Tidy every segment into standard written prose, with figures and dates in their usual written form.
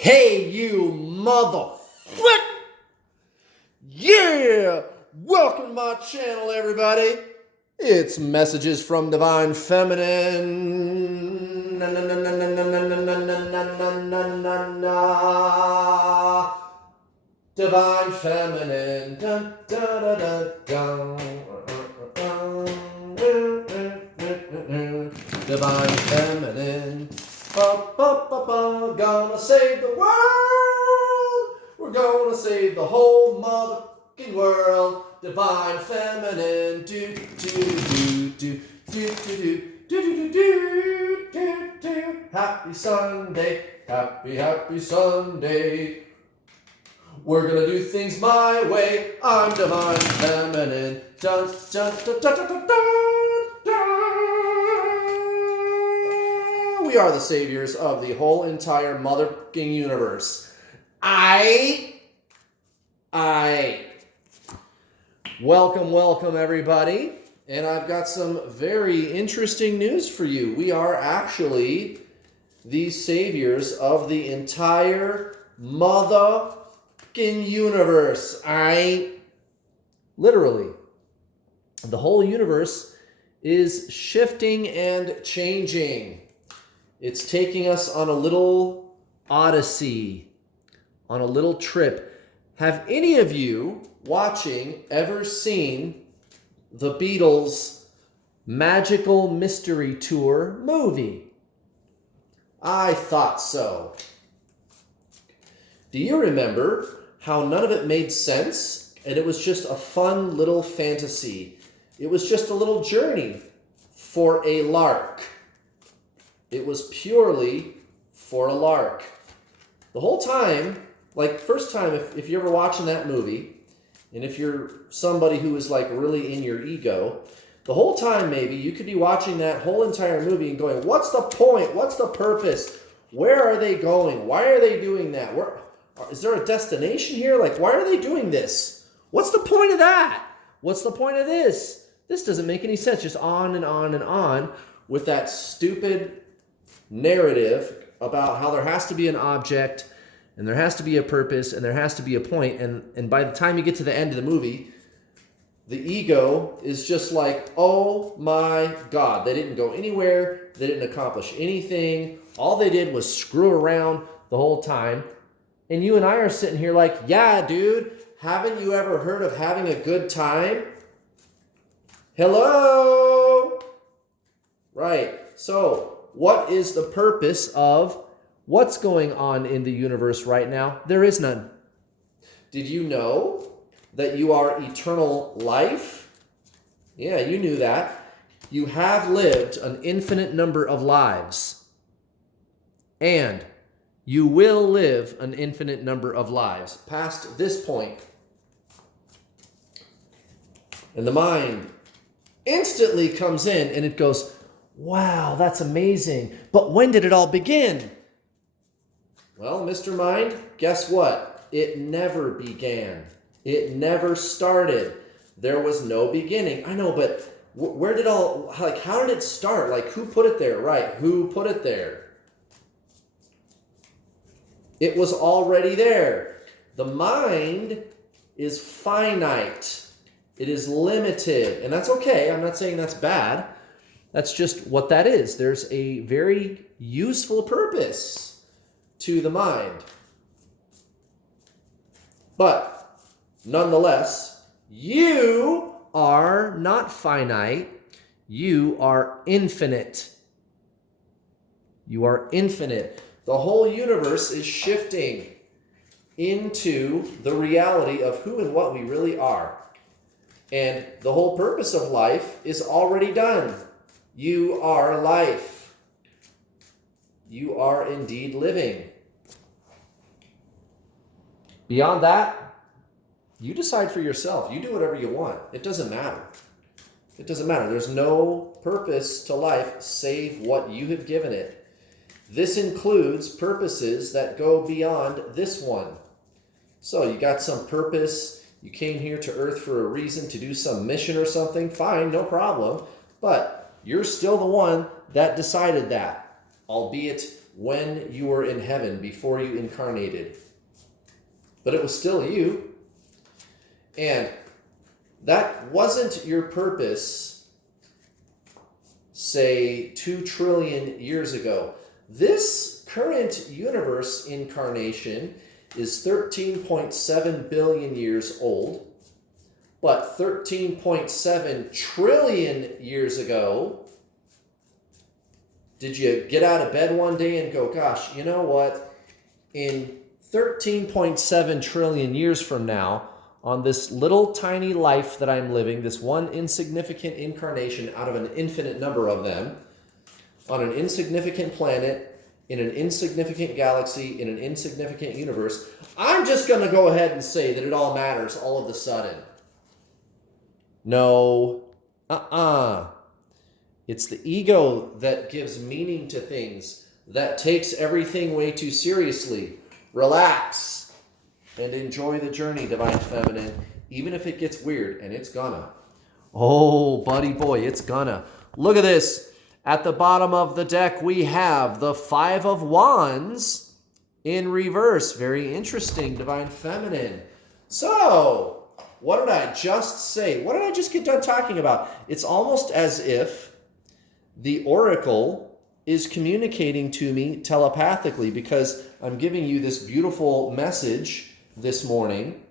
Hey, you motherfucker! Yeah! Welcome to my channel, everybody. It's Messages from Divine Feminine. Na, na, na, na, na, na, na, na, na, na, na, na. Divine Feminine. Dun, dun, dun, dun, dun. Divine Feminine. Ba, ba, ba, ba. Gonna save the world. We're gonna save the whole motherfucking world. Divine Feminine. Do, do, do, do, do, do, do, do, do, do, do. Happy Sunday. Happy Sunday. We're gonna do things my way. I'm Divine Feminine. Dun, dun, dun, dun, dun, dun, dun. We are the saviors of the whole entire motherfucking universe. Welcome everybody. And I've got some very interesting news for you. We are actually the saviors of the entire motherfucking universe. Literally. The whole universe is shifting and changing. It's taking us on a little odyssey, on a little trip. Have any of you watching ever seen the Beatles' Magical Mystery Tour movie? I thought so. Do you remember how none of it made sense and it was just a fun little fantasy? It was just a little journey for a lark. It was purely for a lark. The whole time, like first time, if you're ever watching that movie, and if you're somebody who is like really in your ego, the whole time maybe you could be watching that whole entire movie and going, what's the point? What's the purpose? Where are they going? Why are they doing that? Is there a destination here? Like, why are they doing this? What's the point of that? What's the point of this? This doesn't make any sense. Just on and on and on with that stupid narrative about how there has to be an object and there has to be a purpose and there has to be a point. And by the time you get to the end of the movie, the ego is just like, oh my God, they didn't go anywhere. They didn't accomplish anything. All they did was screw around the whole time. And you and I are sitting here like, yeah, dude, haven't you ever heard of having a good time? Hello? Right. So, what is the purpose of what's going on in the universe right now? There is none. Did you know that you are eternal life? Yeah, you knew that. You have lived an infinite number of lives. And you will live an infinite number of lives past this point. And the mind instantly comes in and it goes, wow, that's amazing. But when did it all begin? Well, Mr. Mind, guess what? It never began. It never started. There was no beginning. I know, but where did how did it start? Like, who put it there? Right, who put it there? It was already there. The mind is finite. It is limited. And that's okay. I'm not saying that's bad. That's just what that is. There's a very useful purpose to the mind. But nonetheless, you are not finite. You are infinite. You are infinite. The whole universe is shifting into the reality of who and what we really are. And the whole purpose of life is already done. You are life. You are indeed living. Beyond that, you decide for yourself. You do whatever you want. It doesn't matter. It doesn't matter. There's no purpose to life save what you have given it. This includes purposes that go beyond this one. So you got some purpose. You came here to Earth for a reason, to do some mission or something. Fine, no problem. But you're still the one that decided that, albeit when you were in heaven, before you incarnated. But it was still you. And that wasn't your purpose, say, 2 trillion years ago. This current universe incarnation is 13.7 billion years old. But 13.7 trillion years ago, did you get out of bed one day and go, gosh, you know what? In 13.7 trillion years from now, on this little tiny life that I'm living, this one insignificant incarnation out of an infinite number of them, on an insignificant planet, in an insignificant galaxy, in an insignificant universe, I'm just going to go ahead and say that it all matters all of a sudden. No. It's the ego that gives meaning to things, that takes everything way too seriously. Relax and enjoy the journey, Divine Feminine, even if it gets weird, and it's gonna. Oh, buddy boy, it's gonna. Look at this. At the bottom of the deck, we have the 5 of Wands in reverse. Very interesting, Divine Feminine. So, what did I just say? What did I just get done talking about? It's almost as if the oracle is communicating to me telepathically, because I'm giving you this beautiful message this morning,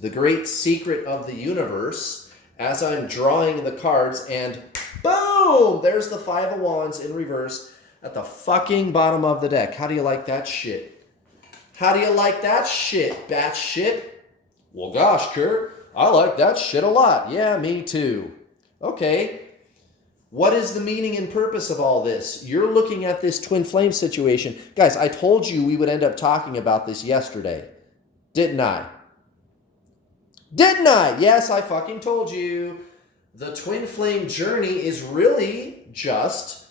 the great secret of the universe, as I'm drawing the cards, and boom, there's the 5 of Wands in reverse at the fucking bottom of the deck. How do you like that shit? How do you like that shit, bat shit? Well, gosh, Kurt, I like that shit a lot. Yeah, me too. Okay. What is the meaning and purpose of all this? You're looking at this twin flame situation. Guys, I told you we would end up talking about this yesterday. Didn't I? Didn't I? Yes, I fucking told you. The twin flame journey is really just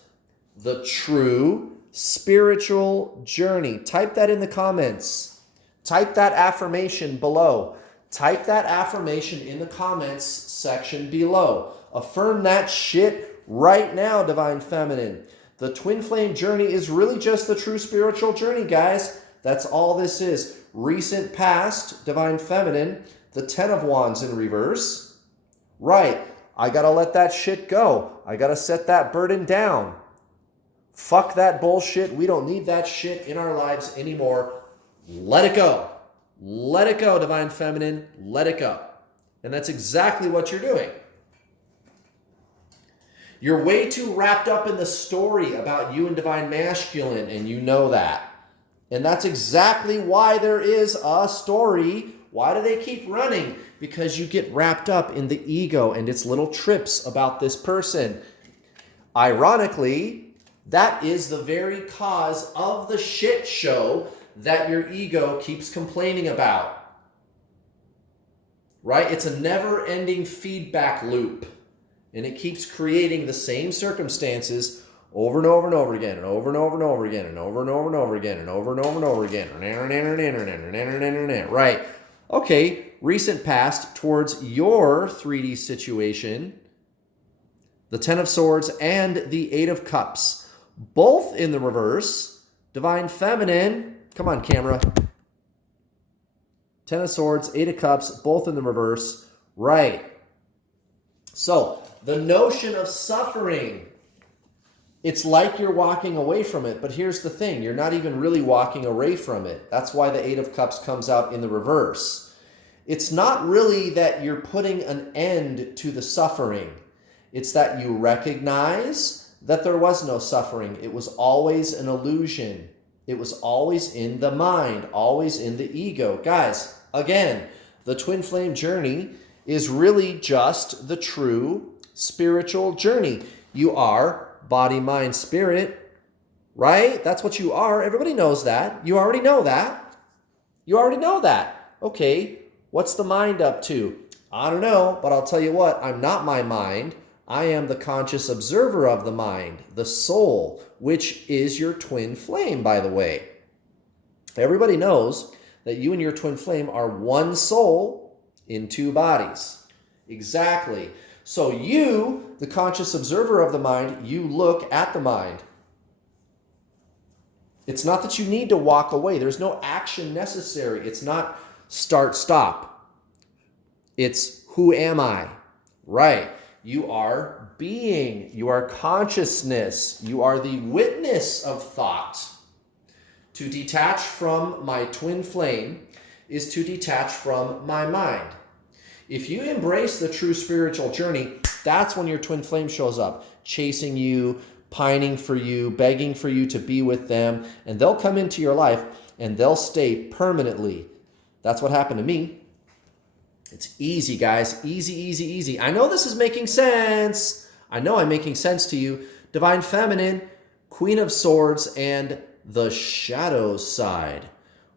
the true spiritual journey. Type that in the comments. Type that affirmation below. Type that affirmation in the comments section below. Affirm that shit right now, Divine Feminine. The twin flame journey is really just the true spiritual journey, guys. That's all this is. Recent past, Divine Feminine, the 10 of Wands in reverse. Right, I gotta let that shit go. I gotta set that burden down. Fuck that bullshit. We don't need that shit in our lives anymore. Let it go. Let it go, Divine Feminine. Let it go. And that's exactly what you're doing. You're way too wrapped up in the story about you and Divine Masculine, and you know that. And that's exactly why there is a story. Why do they keep running? Because you get wrapped up in the ego and its little trips about this person. Ironically, that is the very cause of the shit show that your ego keeps complaining about. Right? It's a never-ending feedback loop. And it keeps creating the same circumstances over and over and over again, and over and over and over again, and over and over and over again, and over and over and over again. Right. Okay, recent past towards your 3D situation, the 10 of Swords and the 8 of Cups, both in the reverse. Divine Feminine, come on, camera. 10 of Swords, 8 of Cups, both in the reverse. Right. So, the notion of suffering, it's like you're walking away from it, but here's the thing, you're not even really walking away from it. That's why the 8 of Cups comes out in the reverse. It's not really that you're putting an end to the suffering. It's that you recognize that there was no suffering. It was always an illusion. It was always in the mind, always in the ego. Guys, again, the twin flame journey is really just the true spiritual journey. You are body, mind, spirit, right? That's what you are. Everybody knows that. You already know that. You already know that. Okay, what's the mind up to? I don't know, but I'll tell you what, I'm not my mind. I am the conscious observer of the mind, the soul, which is your twin flame, by the way. Everybody knows that you and your twin flame are one soul in 2 bodies. Exactly. So you, the conscious observer of the mind, you look at the mind. It's not that you need to walk away. There's no action necessary. It's not start, stop. It's who am I? Right. You are being. You are consciousness. You are the witness of thought. To detach from my twin flame is to detach from my mind. If you embrace the true spiritual journey, that's when your twin flame shows up, chasing you, pining for you, begging for you to be with them, and they'll come into your life and they'll stay permanently. That's what happened to me. It's easy, guys. Easy, easy, easy. I know this is making sense. I know I'm making sense to you. Divine Feminine, Queen of Swords, and the shadow side.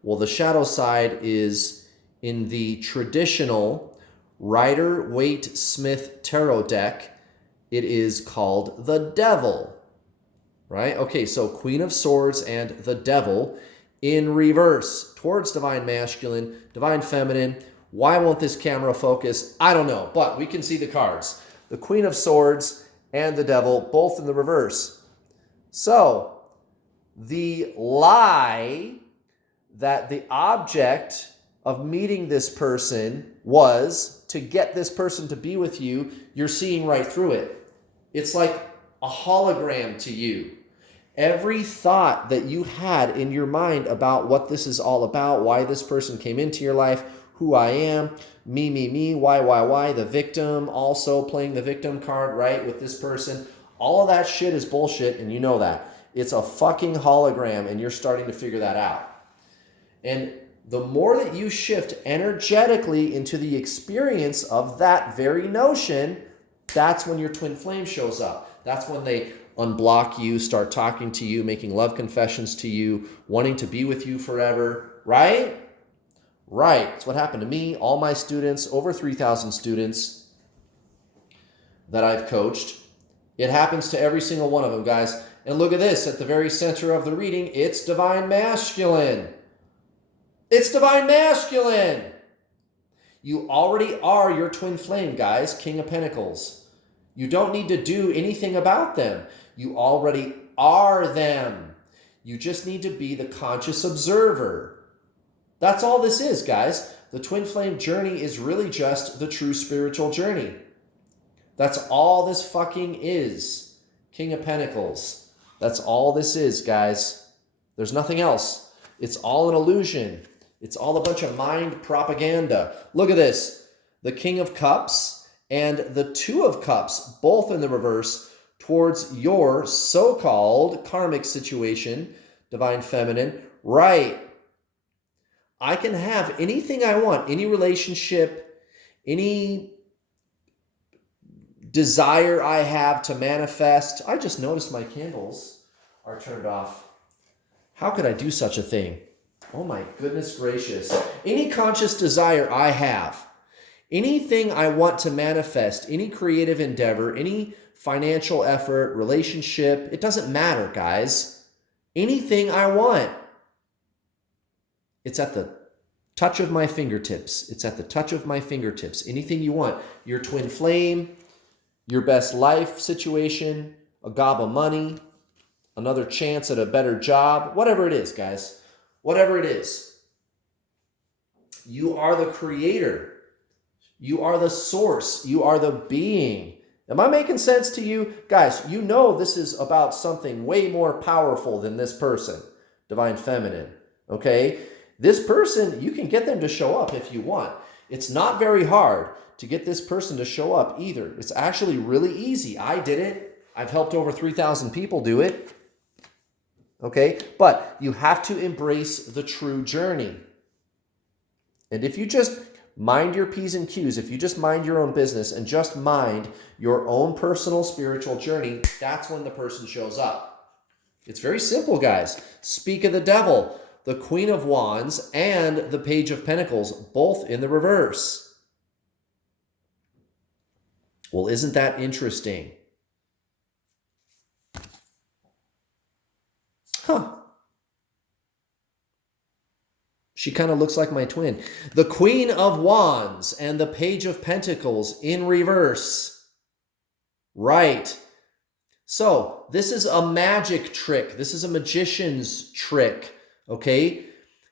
Well, the shadow side is in the traditional Rider-Waite-Smith tarot deck. It is called the Devil, right? Okay, so Queen of Swords and the Devil in reverse towards Divine Masculine, Divine Feminine. Why won't this camera focus? I don't know, but we can see the cards. The Queen of Swords and the Devil, both in the reverse. So, the lie that the object of meeting this person was to get this person to be with you, you're seeing right through it. It's like a hologram to you. Every thought that you had in your mind about what this is all about, why this person came into your life, who I am, me, why, the victim, also playing the victim card, right, with this person. All of that shit is bullshit, and you know that. It's a fucking hologram, and you're starting to figure that out. And the more that you shift energetically into the experience of that very notion, that's when your twin flame shows up. That's when they unblock you, start talking to you, making love confessions to you, wanting to be with you forever, right? Right. It's what happened to me, all my students, over 3,000 students that I've coached. It happens to every single one of them, guys. And look at this, at the very center of the reading, it's Divine Masculine. It's Divine Masculine. You already are your twin flame, guys, King of Pentacles. You don't need to do anything about them. You already are them. You just need to be the conscious observer. That's all this is, guys. The twin flame journey is really just the true spiritual journey. That's all this fucking is. King of Pentacles. That's all this is, guys. There's nothing else. It's all an illusion. It's all a bunch of mind propaganda. Look at this. The King of Cups and the Two of Cups, both in the reverse, towards your so-called karmic situation, Divine Feminine. Right. I can have anything I want, any relationship, any desire I have to manifest. I just noticed my candles are turned off. How could I do such a thing? Oh my goodness gracious. Any conscious desire I have, anything I want to manifest, any creative endeavor, any financial effort, relationship, it doesn't matter, guys. Anything I want. It's at the touch of my fingertips. It's at the touch of my fingertips. Anything you want. Your twin flame, your best life situation, a gob of money, another chance at a better job, whatever it is, guys. Whatever it is. You are the creator. You are the source. You are the being. Am I making sense to you? Guys, you know this is about something way more powerful than this person, Divine Feminine, okay? This person, you can get them to show up if you want. It's not very hard to get this person to show up either. It's actually really easy. I did it. I've helped over 3,000 people do it. Okay? But you have to embrace the true journey. And if you just mind your P's and Q's, if you just mind your own business and just mind your own personal spiritual journey, that's when the person shows up. It's very simple, guys. Speak of the Devil, the Queen of Wands, and the Page of Pentacles, both in the reverse. Well, isn't that interesting? Huh. She kind of looks like my twin. The Queen of Wands and the Page of Pentacles in reverse. Right. So this is a magic trick. This is a magician's trick, okay?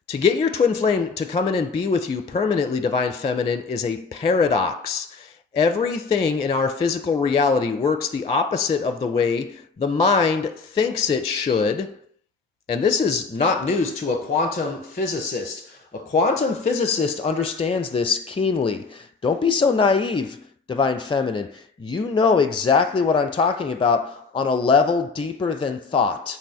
To get your twin flame to come in and be with you permanently, Divine Feminine, is a paradox. Everything in our physical reality works the opposite of the way the mind thinks it should. And this is not news to a quantum physicist. A quantum physicist understands this keenly. Don't be so naive, Divine Feminine. You know exactly what I'm talking about on a level deeper than thought.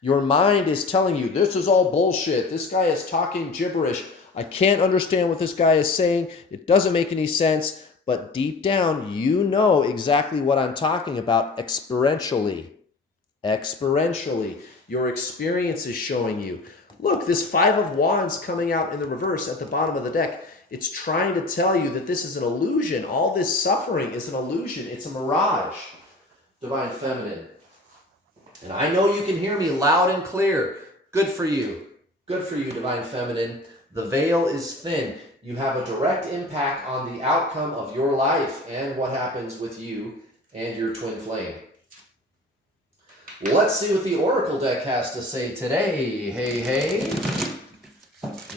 Your mind is telling you, this is all bullshit. This guy is talking gibberish. I can't understand what this guy is saying. It doesn't make any sense. But deep down, you know exactly what I'm talking about experientially. Experientially. Your experience is showing you. Look, this Five of Wands coming out in the reverse at the bottom of the deck. It's trying to tell you that this is an illusion. All this suffering is an illusion. It's a mirage, Divine Feminine. And I know you can hear me loud and clear. Good for you. Good for you, Divine Feminine. The veil is thin. You have a direct impact on the outcome of your life and what happens with you and your twin flame. Let's see what the Oracle deck has to say today. Hey, hey.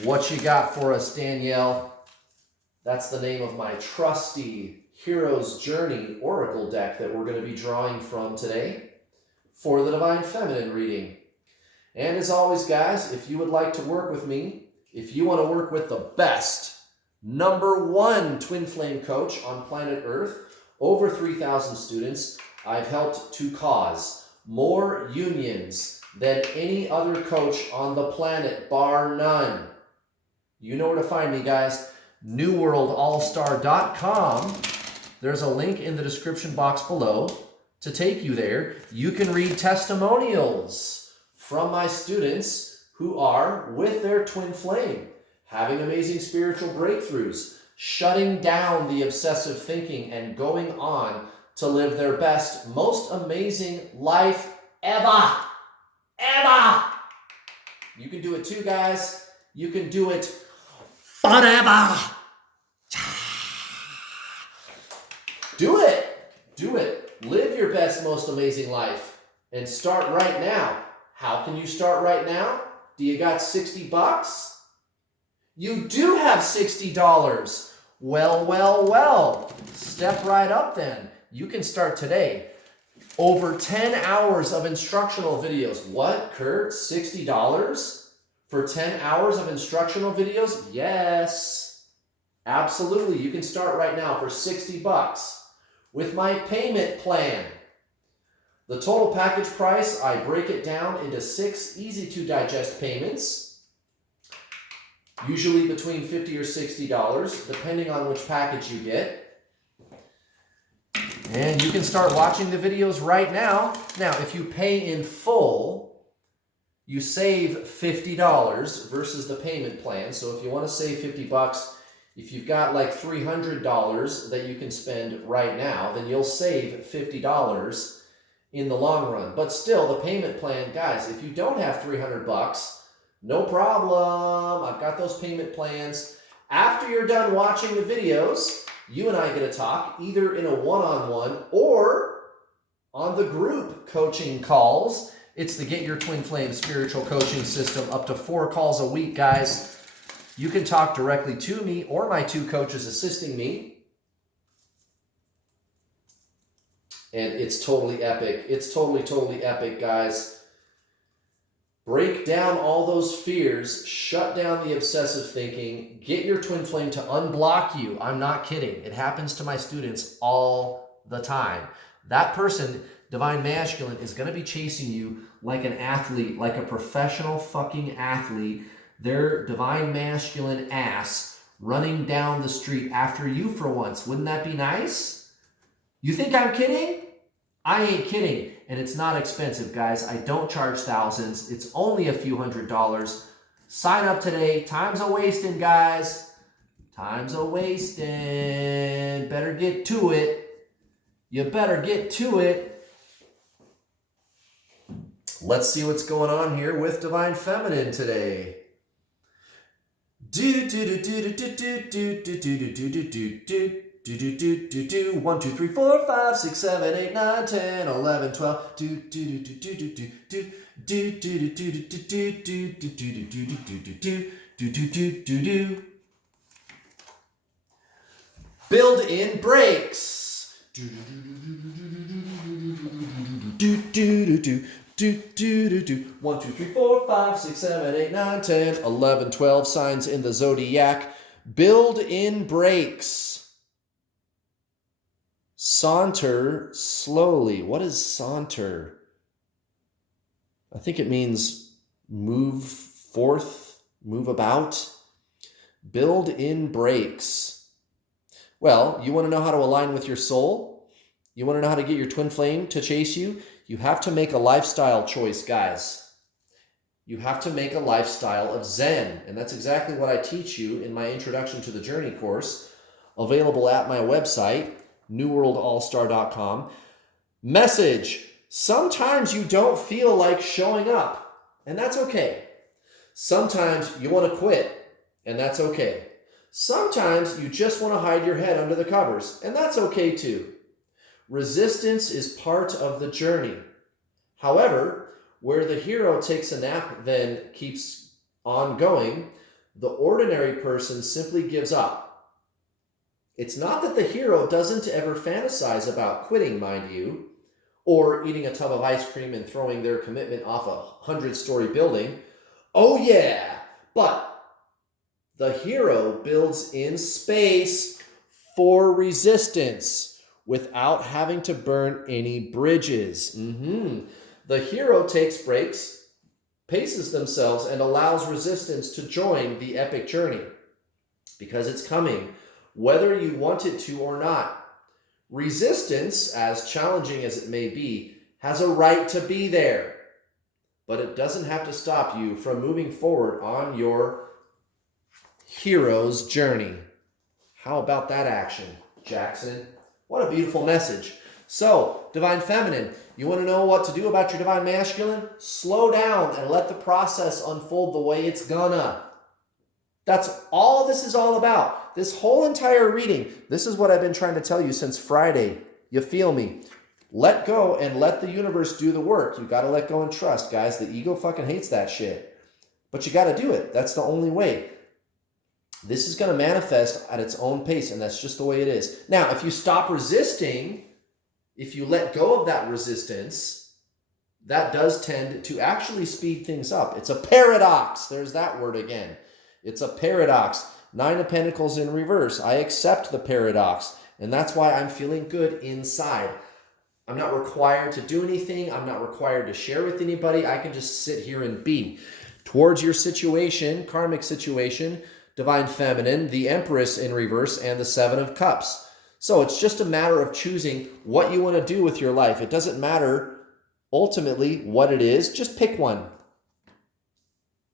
What you got for us, Danielle? That's the name of my trusty Hero's Journey Oracle deck that we're going to be drawing from today for the Divine Feminine reading. And as always, guys, if you would like to work with me, if you want to work with the best, #1 twin flame coach on planet Earth, over 3,000 students, I've helped to cause more unions than any other coach on the planet, bar none. You know where to find me, guys. NewWorldAllstar.com. There's a link in the description box below to take you there. You can read testimonials from my students who are with their twin flame, having amazing spiritual breakthroughs, shutting down the obsessive thinking and going on to live their best, most amazing life ever. Ever. You can do it too, guys. You can do it forever. Do it. Do it. Live your best, most amazing life. And start right now. How can you start right now? Do you got $60? You do have $60. Well, well, well. Step right up then. You can start today. Over 10 hours of instructional videos. What, Kurt? $60 for 10 hours of instructional videos? Yes. Absolutely. You can start right now for $60 with my payment plan. The total package price, I break it down into 6 easy-to-digest payments, usually between $50 or $60, depending on which package you get. And you can start watching the videos right now. Now, if you pay in full, you save $50 versus the payment plan. So if you want to save $50, if you've got like $300 that you can spend right now, then you'll save $50 in the long run. But still, the payment plan, guys, if you don't have $300, no problem. I've got those payment plans. After you're done watching the videos, you and I get to talk either in a one-on-one or on the group coaching calls. It's the Get Your Twin Flame spiritual coaching system, up to 4 calls a week, guys. You can talk directly to me or my 2 coaches assisting me. And it's totally epic. It's totally epic, guys. Break down all those fears, shut down the obsessive thinking, get your twin flame to unblock you. I'm not kidding. It happens to my students all the time. That person, Divine Masculine, is going to be chasing you like an athlete, like a professional fucking athlete. Their Divine Masculine ass running down the street after you for once. Wouldn't that be nice? You think I'm kidding? I ain't kidding. And it's not expensive, guys. I don't charge thousands. It's only a few $100s. Sign up today. Time's a-wasting, guys. Time's a-wasting. Better get to it. You better get to it. Let's see what's going on here with Divine Feminine today. Do do do do do do do do do do do do do. Do do do do do 1 2 3 4 5 6 7 8 9 10 11 12 do do do do do do do do do do do do do do do do do do do. Build in brakes. Do do do do do do 1 2 3 4 5 6 7 8 9 10 11 12 signs in the zodiac. Build in brakes. Saunter slowly. What is saunter? I think it means move forth, move about. Build in brakes. Well, you want to know how to align with your soul? You want to know how to get your twin flame to chase you? You have to make a lifestyle choice, guys. You have to make a lifestyle of Zen. And that's exactly what I teach you in my Introduction to the Journey course, available at my website, newworldallstar.com. Message: sometimes you don't feel like showing up, and that's okay. Sometimes you want to quit, and that's okay. Sometimes you just want to hide your head under the covers, and that's okay too. Resistance is part of the journey. However, where the hero takes a nap then keeps on going, the ordinary person simply gives up. It's not that the hero doesn't ever fantasize about quitting, mind you, or eating a tub of ice cream and throwing their commitment off a 100-story building. Oh yeah, but the hero builds in space for resistance without having to burn any bridges. The hero takes breaks, paces themselves, and allows resistance to join the epic journey because it's coming, whether you want it to or not. Resistance, as challenging as it may be, has a right to be there, but it doesn't have to stop you from moving forward on your hero's journey. How about that action, Jackson? What a beautiful message. So, Divine Feminine, you want to know what to do about your Divine Masculine? Slow down and let the process unfold the way it's gonna. That's all this is all about. This whole entire reading, this is what I've been trying to tell you since Friday. You feel me? Let go and let the universe do the work. You got to let go and trust, guys. The ego fucking hates that shit. But you got to do it. That's the only way. This is going to manifest at its own pace, and that's just the way it is. Now, if you stop resisting, if you let go of that resistance, that does tend to actually speed things up. It's a paradox. There's that word again. It's a paradox. 9 of Pentacles in reverse. I accept the paradox, and that's why I'm feeling good inside. I'm not required to do anything. I'm not required to share with anybody. I can just sit here and be. Towards your situation, karmic situation, Divine Feminine, the Empress in reverse, and the 7 of Cups. So it's just a matter of choosing what you want to do with your life. It doesn't matter ultimately what it is. Just pick one.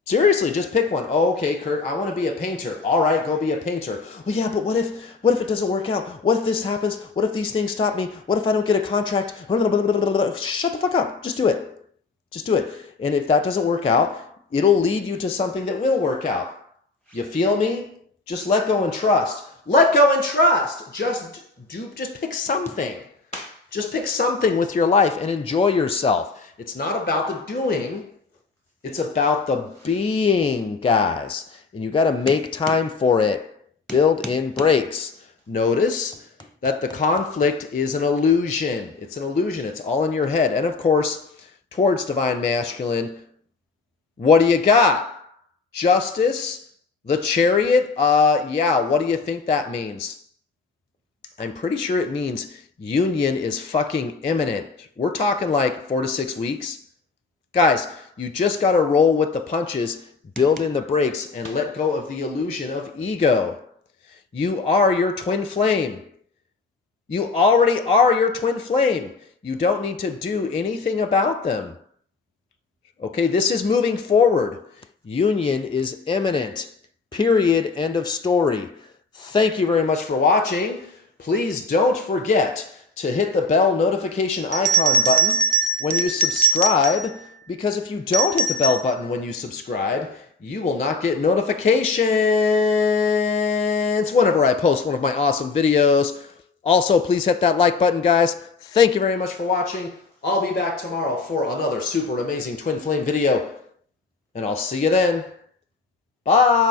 Seriously, just pick one. Oh, okay, Kurt, I want to be a painter. All right, go be a painter. Well, yeah, but what if it doesn't work out? What if this happens? What if these things stop me? What if I don't get a contract? Shut the fuck up. Just do it. Just do it. And if that doesn't work out, it'll lead you to something that will work out. You feel me? Just let go and trust. Let go and trust. Just pick something. Just pick something with your life and enjoy yourself. It's not about the doing. It's about the being, guys. And you got to make time for it. Build in breaks. Notice that the conflict is an illusion. It's an illusion. It's all in your head. And of course, towards Divine Masculine, what do you got? Justice? The Chariot? Yeah, what do you think that means? I'm pretty sure it means union is fucking imminent. We're talking like 4 to 6 weeks. Guys, you just got to roll with the punches, build in the brakes, and let go of the illusion of ego. You are your twin flame. You already are your twin flame. You don't need to do anything about them. Okay, this is moving forward. Union is imminent. Period. End of story. Thank you very much for watching. Please don't forget to hit the bell notification icon button when you subscribe, because if you don't hit the bell button when you subscribe, you will not get notifications whenever I post one of my awesome videos. Also, please hit that like button, guys. Thank you very much for watching. I'll be back tomorrow for another super amazing twin flame video. And I'll see you then. Bye.